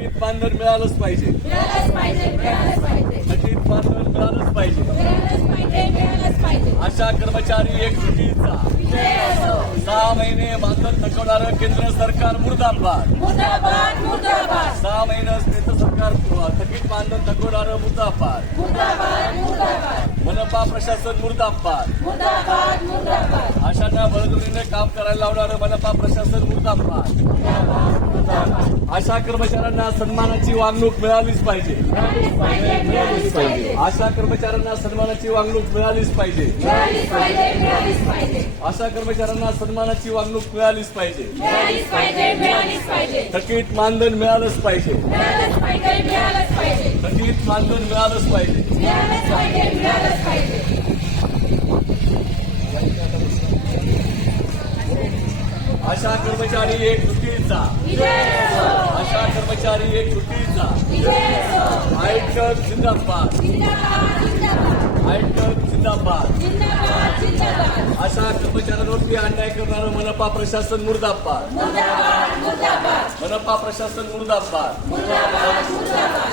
थकीत मानधन मिळालंच पाहिजे. मिळालंच पाहिजे मिळालंच पाहिजे. आशा कर्मचारी विजय असो. सहा महिने मानधन थकवणारं केंद्र सरकार मुर्दाबाद. सहा महिने केंद्र सरकार थकीत मानधन थकवणारं मुर्दाबाद. मनपा प्रशासन मुर्दाबाद. आशांना बळजबरीने काम करायला लावणारं मनपा प्रशासन मुर्दाबाद. अशा कर्मचाऱ्यांना सन्मानाची वागणूक मिळालीच पाहिजे. अशा पाहिजे कर्मचाऱ्यांना सन्मानाची वागणूक मिळालीच पाहिजे. अशा कर्मचाऱ्यांना सन्मानाची वागणूक मिळालीच पाहिजे. थकीत मानधन मिळालंच पाहिजे. थकीत मानधन मिळालंच पाहिजे. अशा कर्मचारी एक चुकीचा आशा कर्मचारी एक असो आयटक जिंदाबाद. जिंदाबाद जिंदाबाद. आयटक जिंदाबाद आशा कर्मचाऱ्यांवरती अन्याय करणारं मनपा प्रशासन मुर्दाबाद. मुर्दाबाद मुर्दाबाद मनपा प्रशासन मुर्दाबाद. मुर्दाबाद मुर्दाबाद.